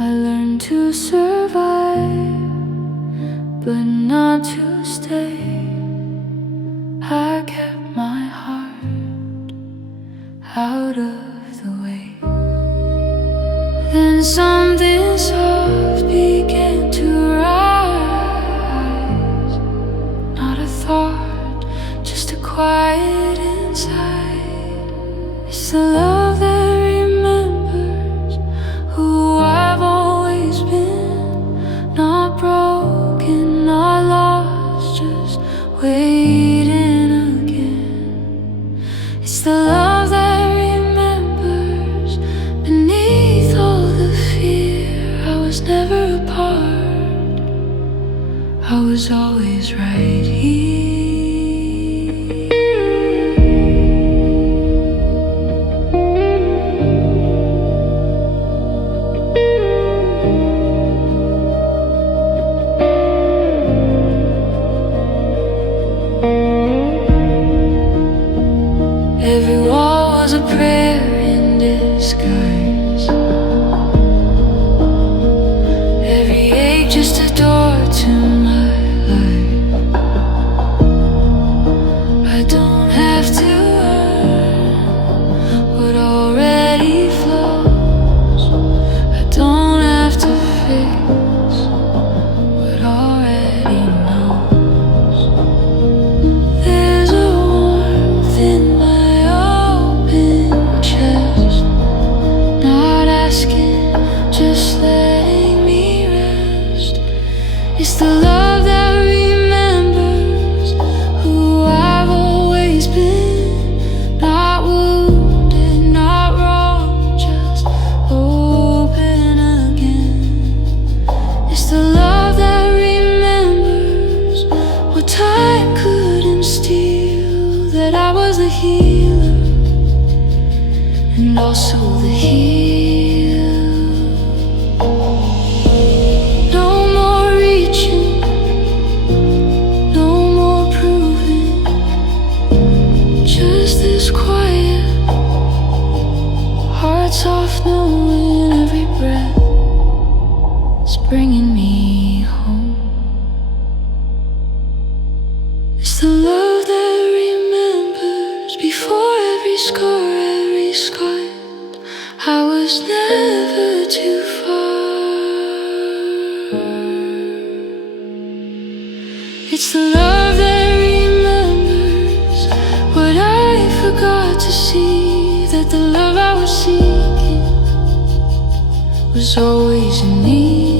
I learned to survive, but not to stay. I kept my heart out of the way. Then something soft began to rise. Not a thought, just a quiet inside. It's the love that remembers who I've always been. Not broken, not lost, just waiting again. It's the love that remembers beneath all the fear. I was never apart, I was always right here. Every wall was a prayer in disguise. Every ache just a door to my life. I don't have to earn what already flows. I don't have to fix what already knows. There's a warmth in my open chest, not asking, just letting me rest. It's the love that remembers who I've always been. Not wounded, not wrong, just open again. It's the love that remembers what time couldn't steal. That I was the healer and also the healed. No more reaching, no more proving, just this quiet heart soft knowing every breath is bringing me home. It's the love that remembers before every scar, every scar. I was never too far. It's the love that remembers what I forgot to see. That the love I was seeking was always in me.